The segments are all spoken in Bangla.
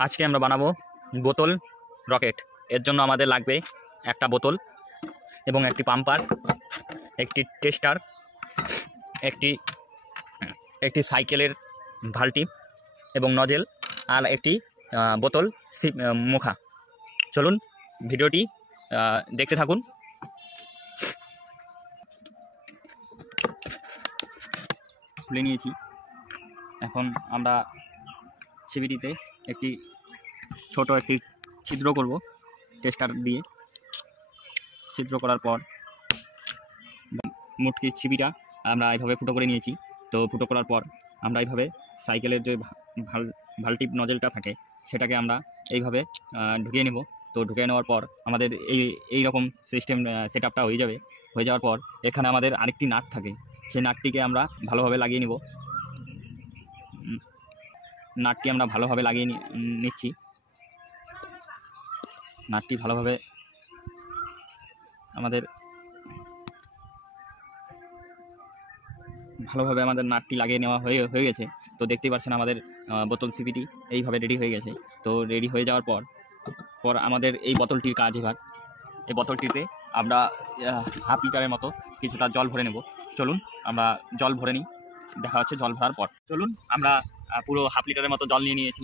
আজকে আমরা বানাবো বোতল রকেট। এর জন্য আমাদের লাগবে একটা বোতল এবং একটি পাম্পার, একটি টেস্টার, একটি একটি সাইকেলের ভাল্টি এবং নজেল, আর একটি বোতল মুখা। চলুন ভিডিওটি দেখতে থাকুন। খুলে নিয়েছি। এখন আমরা ছিপিটিতে একটি ছোট একটি ছিদ্র করব টেস্টার দিয়ে। ছিদ্র করার পর মুটকি ছিপিটা আমরা এইভাবে ফুটো করে নিয়েছি। তো ফুটো করার পর আমরা এইভাবে সাইকেলের যে ভাল্টি নজেলটা থাকে সেটাকে আমরা এইভাবে ঢুকিয়ে নেব। তো ঢুকিয়ে নেওয়ার পর আমাদের এই রকম সিস্টেম সেট আপটা হয়ে যাবে। হয়ে যাওয়ার পর এখানে আমাদের আরেকটি নাট থাকে, সেই নাটটিকে আমরা ভালোভাবে লাগিয়ে নেব। নাটটি আমরা ভালোভাবে লাগিয়ে নিচ্ছি। নাটটি ভালোভাবে আমাদের নাটটি লাগিয়ে নেওয়া হয়ে গেছে। তো দেখতেই পাচ্ছেন আমাদের বোতল সিপিটি এইভাবে রেডি হয়ে গেছে। তো রেডি হয়ে যাওয়ার পর আমাদের এই বোতলটির কাজ এবার, এই বোতলটিতে আমরা হাফ লিটারের মতো কিছুটা জল ভরে নেব। চলুন আমরা জল ভরে নিই, দেখা হচ্ছে জল ভরার পর। চলুন আমরা পুরো হাফ লিটারের মতো জল নিয়ে নিয়েছি,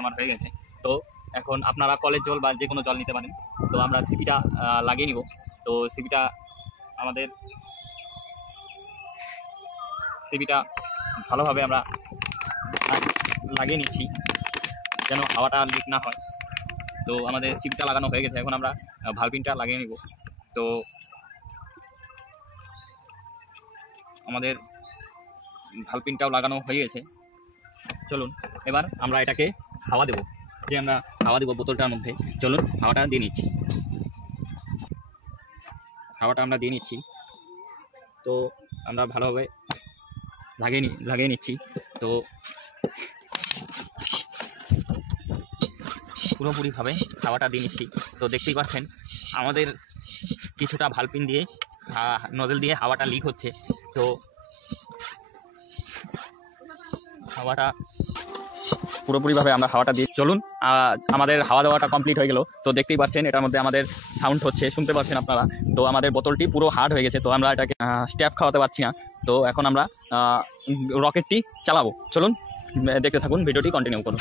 আমার হয়ে গেছে। তো এখন আপনারা কলের জল বা যে কোনো জল নিতে পারেন। তো আমরা সিপিটা লাগিয়ে নিব। তো সিপিটা ভালোভাবে আমরা লাগিয়ে নিচ্ছি যেন হাওয়াটা লিক না হয়। তো আমাদের সিপিটা লাগানো হয়ে গেছে, এখন আমরা ভালপিনটা লাগিয়ে নিব। তো আমাদের ভালপিনটাও লাগানো হয়ে গেছে। চলুন এবার আমরা এটাকে হাওয়া দেব, আমরা হাওয়া দেবো বোতলটার মধ্যে। চলুন হাওয়াটা দিয়ে নিচ্ছি। তো আমরা ভালোভাবে লাগিয়ে নিচ্ছি। তো পুরোপুরিভাবে হাওয়াটা দিয়ে নিচ্ছি। তো দেখতেই পাচ্ছেন আমাদের কিছুটা ভালপিন দিয়ে নজল দিয়ে হাওয়াটা লিক হচ্ছে। তো হাওয়াটা পুরোপুরিভাবে আমরা হাওয়াটা দিয়ে, চলুন আমাদের হাওয়া দেওয়াটা কমপ্লিট হয়ে গেল। তো দেখতেই পাচ্ছেন এটার মধ্যে আমাদের সাউন্ড হচ্ছে, শুনতে পাচ্ছেন আপনারা। তো আমাদের বোতলটি পুরো হার্ড হয়ে গেছে, তো আমরা এটাকে স্ট্যাপ খাওয়াতে পারছি না। তো এখন আমরা রকেটটি চালাবো। চলুন দেখতে থাকুন, ভিডিওটি কন্টিনিউ করুন।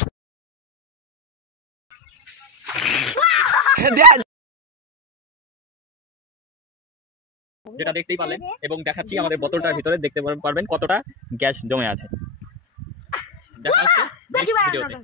যেটা দেখতেই পারলেন এবং দেখাচ্ছি আমাদের বোতলটার ভিতরে, দেখতে পারবেন কতটা গ্যাস জমে আছে। দেখা হচ্ছে নেক্সট ভিডিওতে।